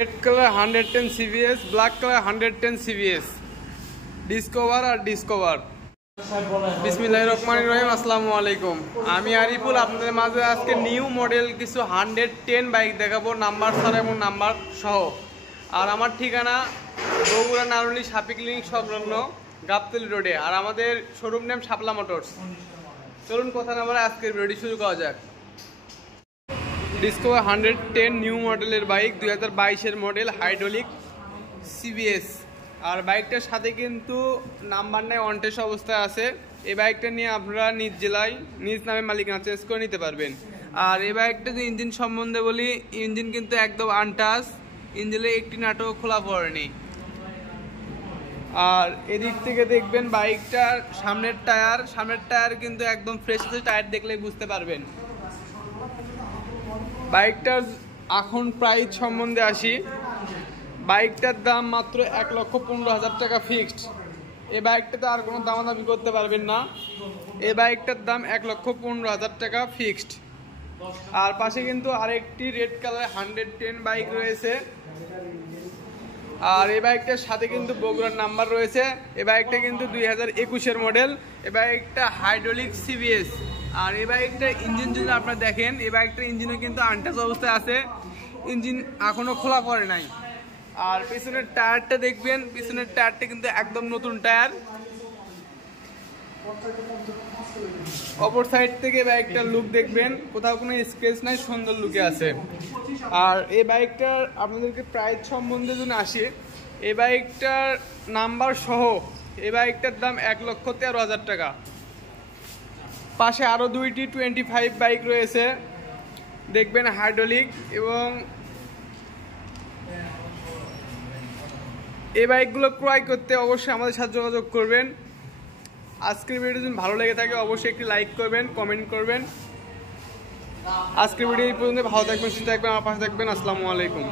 Red colour 110 CBS, black colour 110 CBS, Discover আর Discover. বিসমিল্লাহির রহমানির রহিম। আসসালামু আলাইকুম, আমি আরিফুল। আপনাদের মাঝে আজকে নিউ মডেল কিছু 110 বাইক দেখাবো, নাম্বার ছাড়া এবং নাম্বার সহ। আর আমার ঠিকানা বগুড়া নারুলি সাপি ক্লিনিক সংলগ্ন গাবতলী রোডে। আর আমাদের শোরুম নেম শাপলা মোটরস। চলুন কথা না বলে আজকের ভিডিওটি শুরু করা যাক। ডিসকভার 110 নিউ মডেলের বাইক, 2022-এর মডেল, হাইড্রোলিক সিবিএস। আর বাইকটার সাথে কিন্তু নাম্বার নেই, অনটেস্ট অবস্থায় আছে। এই বাইকটা নিয়ে আপনারা নিজ জেলায় নিজ নামে মালিকানা চেঞ্জ করে নিতে পারবেন। আর এই বাইকটা যদি ইঞ্জিন সম্বন্ধে বলি, ইঞ্জিন কিন্তু একদম আনটাচ, ইঞ্জিনে একটি নাটক খোলা পড়েনি। আর এদিক থেকে দেখবেন বাইকটার সামনের টায়ার কিন্তু একদম ফ্রেশ আছে, টায়ার দেখলেই বুঝতে পারবেন। বাইকটার এখন প্রাইস সম্বন্ধে আসি। বাইকটার দাম মাত্র 1,15,000 টাকা ফিক্সড। এই বাইকটাতে আর কোনো দামাদামি করতে পারবেন না। এই বাইকটার দাম 1,15,000 টাকা ফিক্সড। আর পাশে কিন্তু আরেকটি রেড কালার 110 বাইক রয়েছে। আর এই বাইকটার সাথে কিন্তু বগুড়ার নাম্বার রয়েছে। এই বাইকটা কিন্তু 2021-এর মডেল। এই বাইকটা হাইড্রোলিক সিবিএস। আর এই বাইকটার ইঞ্জিন যদি আপনারা দেখেন, এই বাইকটার ইঞ্জিনও কিন্তু আনটাচ অবস্থায় আছে, ইঞ্জিন এখনো খোলা পড়ে নাই। আর পিছনের টায়ারটা দেখবেন, পিছনের টায়ারটা কিন্তু একদম নতুন টায়ার। অপর সাইড থেকে বাইকটার লুক দেখবেন, কোথাও কোনো স্ক্র্যাচ নাই, সুন্দর লুকে আছে। আর এই বাইকটার আপনাদেরকে প্রাইস সম্বন্ধে যদি আসি, এই বাইকটার নাম্বার সহ এই বাইকটার দাম 1,13,000 টাকা। পাশে আরও দুইটি 25 বাইক রয়েছে, দেখবেন হাইড্রোলিক। এবং এই বাইকগুলো ক্রয় করতে অবশ্যই আমাদের সাথে যোগাযোগ করবেন। আজকের ভিডিও যদি ভালো লেগে থাকে অবশ্যই একটি লাইক করবেন, কমেন্ট করবেন। আজকের ভিডিও এই পর্যন্ত। ভালো থাকবেন, সুস্থ থাকবেন, আমার পাশে থাকবেন। আসসালামু আলাইকুম।